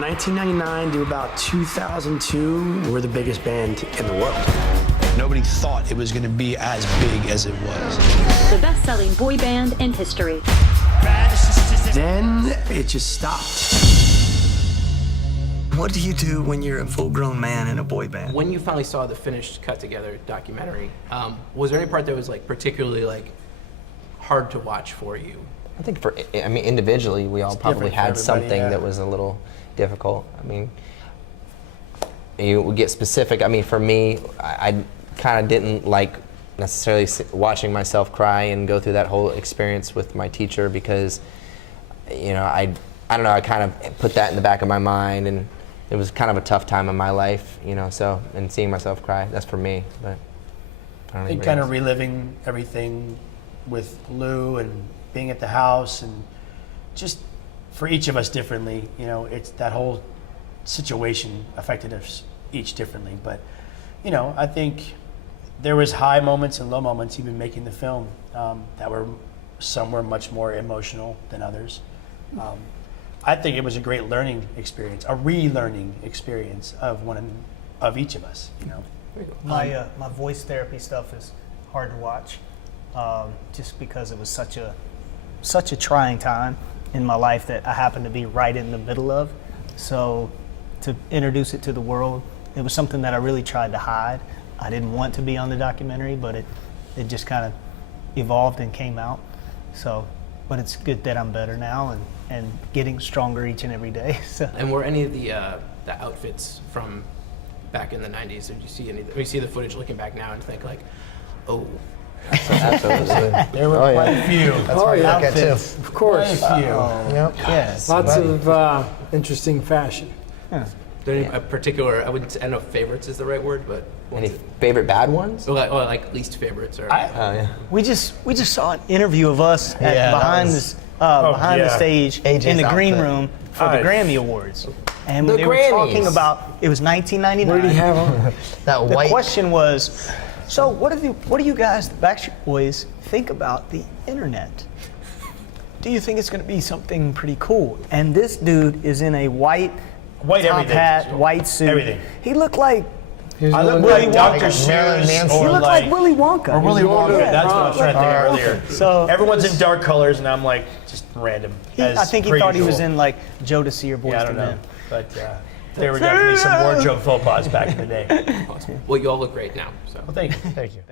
from 1999 to about 2002, we're the biggest band in the world. Nobody thought it was going to be as big as it was. The best-selling boy band in history. Then it just stopped. What do you do when you're a full-grown man in a boy band? When you finally saw the finished, cut-together documentary, was there any part that was like particularly like hard to watch for you? I think individually, we all probably had something that was a little difficult. I mean, you would get specific. I mean, for me, I kind of didn't like necessarily watching myself cry and go through that whole experience with my teacher because, you know, I don't know, I kind of put that in the back of my mind, and it was kind of a tough time in my life, you know, so, and seeing myself cry, that's for me, but I don't know. And kind of reliving everything with Lou and being at the house, and just for each of us differently, you know, it's that whole situation affected us each differently. But, you know, I think there was high moments and low moments even making the film that were, some were much more emotional than others. I think it was a great learning experience, a relearning experience of each of us, you know. My voice therapy stuff is hard to watch, just because it was such a trying time in my life that I happened to be right in the middle of. So to introduce it to the world, it was something that I really tried to hide. I didn't want to be on the documentary, but it just kind of evolved and came out. So, but it's good that I'm better now and getting stronger each and every day. So. And were any of the outfits from back in the 90s, did you see any, or you see the footage looking back now and think like, oh. Absolutely. There were quite a few. That's hard to look at too. Of course. Quite a few. Yep. Yes. Lots of interesting fashion. Yeah. There any particular, I don't know if favorites is the right word, but Any favorite bad ones? or like least favorites or Yeah. We just saw an interview of us Yeah, behind the stage AJ's in the green outfit. room for the Grammy Awards, and The they were talking Grammys. about it was 1999. What did he have on? That The white. question was, so what do you guys, the Backstreet Boys, think about the internet? Do you think it's going to be something pretty cool? And this dude is in a white top everything. hat, white suit. Everything. He looked like I look Willy like Wonka. Dr. Marilyn Seuss, Manson. he or looked like Willy Wonka. Or Willy Wonka. Yeah. That's what I was trying to think of earlier. So Everyone's in dark colors, and I'm like just random. I think he per thought he was usual. in like Jodeci or Boyz Yeah, I II don't know, Men. but there were definitely some wardrobe faux pas back in the day. Well, you all look great now. So. Well, thank you.